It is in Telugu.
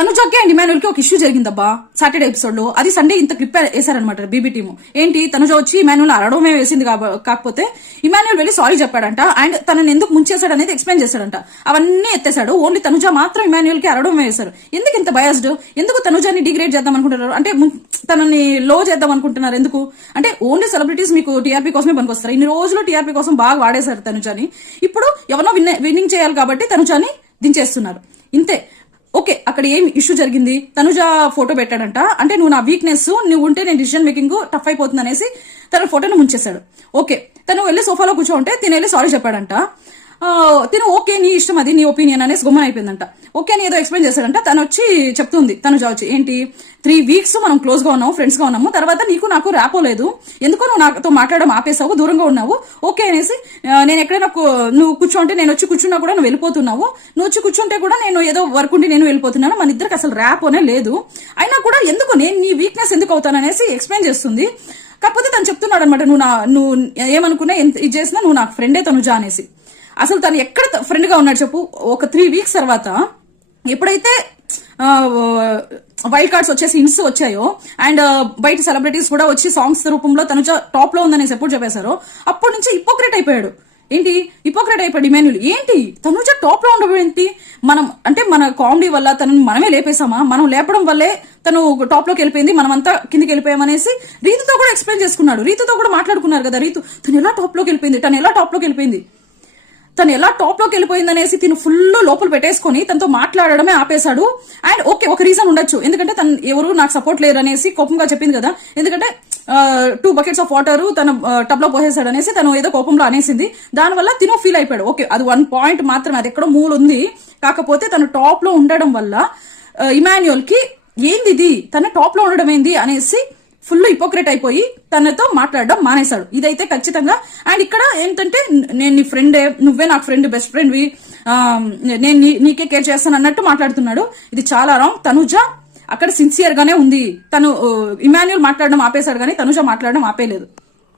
తనుజాకి అండ్ ఇమాన్యుల్ కి ఒక ఇష్యూ జరిగిందబ్బా సాటర్డే ఎపిసోడ్ లో. అది సండే ఇంత క్లిప్ వేసారనమాట బీబీ టీమ్. ఏంటి, తనుజ వచ్చి ఇమాన్యుల్ అరడమే వేసింది కాకపోతే ఇమాన్యుల్ వెళ్ళి సారీ చెప్పాడంట అండ్ తనని ఎందుకు ముంచేశాడు అనేది ఎక్స్ప్లెయిన్ చేశాడంట. అవన్నీ ఎత్తేసాడు. ఓన్లీ తనుజ మాత్రం ఇమాన్యుల్ కి అరడమే వేశారు. ఎందుకు ఇంత బయాస్డ్? ఎందుకు తనుజాని డిగ్రేడ్ చేద్దాం అనుకుంటున్నారు? అంటే తనని లో చేద్దాం అనుకుంటున్నారు ఎందుకు? అంటే ఓన్లీ సెలబ్రిటీస్ మీకు టీఆర్పీ కోసమే పనికొస్తారు. ఇన్ని రోజులు టీఆర్పీ కోసం బాగా వాడేశారు తనుజాని. ఇప్పుడు ఎవరో విన్నింగ్ చేయాలి కాబట్టి తనుజాని దించేస్తున్నారు. ఇంతే. ఓకే, అక్కడ ఏం ఇష్యూ జరిగింది? తనుజ ఫోటో పెట్టాడంట. అంటే నువ్వు నా వీక్నెస్, నువ్వు ఉంటే నేను డిసిజన్ మేకింగ్ టఫ్ అయిపోతుంది అనేసి తన ఫోటోను ముంచేశాడు. ఓకే, తను వెళ్ళి సోఫాలో కూర్చోంటే తిను వెళ్ళి సారీ చెప్పాడంట. తిను ఓకే నీ ఇష్టం, అది నీ ఒపీనియన్ అనేసి గుమ్మం అయిపోయిందంట. ఓకే అని ఏదో ఎక్స్ప్లెయిన్ చేశాడంట. తను వచ్చి చెప్తుంది, తనుజ వచ్చి ఏంటి 3 weeks మనం క్లోజ్ గా ఉన్నాము, ఫ్రెండ్స్ గా ఉన్నాము, తర్వాత నీకు నాకు ర్యాపోలేదు, ఎందుకో నువ్వు నాతో మాట్లాడడం ఆపేసావు, దూరంగా ఉన్నావు. ఓకే అనేసి నేను ఎక్కడైనా నువ్వు కూర్చోంటే నేను వచ్చి కూర్చున్నా కూడా నువ్వు వెళ్ళిపోతున్నావు, నువ్వు వచ్చి కూర్చుంటే కూడా నేను ఏదో వర్క్ ఉండి నేను వెళ్ళిపోతున్నాను, మన ఇద్దరికి అసలు ర్యాపోనే లేదు, అయినా కూడా ఎందుకు నేను నీ వీక్నెస్ ఎందుకు అవుతాననేసి ఎక్స్ప్లెయిన్ చేస్తుంది. కాకపోతే తను చెప్తున్నాడు అనమాట, నువ్వు ఏమనుకున్నా ఇది చేసినా నువ్వు నాకు ఫ్రెండే తనుజ అనేసి. అసలు తను ఎక్కడ ఫ్రెండ్ గా ఉన్నాడు చెప్పు? ఒక 3 weeks తర్వాత ఎప్పుడైతే వైల్డ్ కార్డ్స్ వచ్చేసి ఇన్స్ వచ్చాయో అండ్ బయట సెలబ్రిటీస్ కూడా వచ్చి సాంగ్స్ రూపంలో తనుజ టాప్ లో ఉందనేసి ఎప్పుడు చెప్పేశారో అప్పటి నుంచి హిపోక్రేట్ అయిపోయాడు. ఏంటి హిపోక్రేట్ అయిపోయాడు ఇమాన్యుల్. ఏంటి తనుజ టాప్ లో ఉండడం ఏంటి? మనం అంటే మన కామెడీ వల్ల తనని మనమే లేపేసామా? మనం లేపడం వల్లే తను టాప్ లోకి వెళ్ళిపోయింది, మనమంతా కిందికి వెళ్ళిపోయామనేసి రీతుతో కూడా ఎక్స్ప్లెయిన్ చేసుకున్నాడు. రీతుతో కూడా మాట్లాడుకున్నారు కదా, రీతు తను ఎలా టాప్ లోకి వెళ్ళిపోయింది, తను ఎలా టాప్ లోకి వెళ్ళిపోయింది, తను ఎలా టాప్ లోకి వెళ్ళిపోయింది అనేసి తిను ఫుల్ లోపల పెట్టేసుకుని తనతో మాట్లాడడమే ఆపేశాడు. అండ్ ఓకే, ఒక రీజన్ ఉండొచ్చు, ఎందుకంటే తను ఎవరు నాకు సపోర్ట్ లేరు అనేసి కోపంగా చెప్పింది కదా, ఎందుకంటే 2 buckets ఆఫ్ వాటర్ తన టబ్ లో పోసేసాడు అనేసి తను ఏదో కోపంలో అనేసింది, దానివల్ల తిను ఫీల్ అయిపోయాడు. ఓకే, అది 1 point మాత్రమే, అది ఎక్కడో మూలు ఉంది. కాకపోతే తను టాప్ లో ఉండడం వల్ల ఇమాన్యుల్ కి ఏంది ఇది, తన టాప్ లో ఉండడం ఏంది అనేసి ఫుల్ హిపోక్రేట్ అయిపోయి తనతో మాట్లాడడం మానేశాడు. ఇదైతే ఖచ్చితంగా. అండ్ ఇక్కడ ఏంటంటే నేను నీ ఫ్రెండే, నువ్వే నాకు ఫ్రెండ్, బెస్ట్ ఫ్రెండ్వి, నేను నీకే కేర్ చేస్తాను అన్నట్టు మాట్లాడుతున్నాడు. ఇది చాలా రాంగ్. తనుజ అక్కడ సిన్సియర్ గానే ఉంది. తను ఇమాన్యుల్ మాట్లాడడం ఆపేశాడు కానీ తనుజ మాట్లాడడం ఆపేలేదు.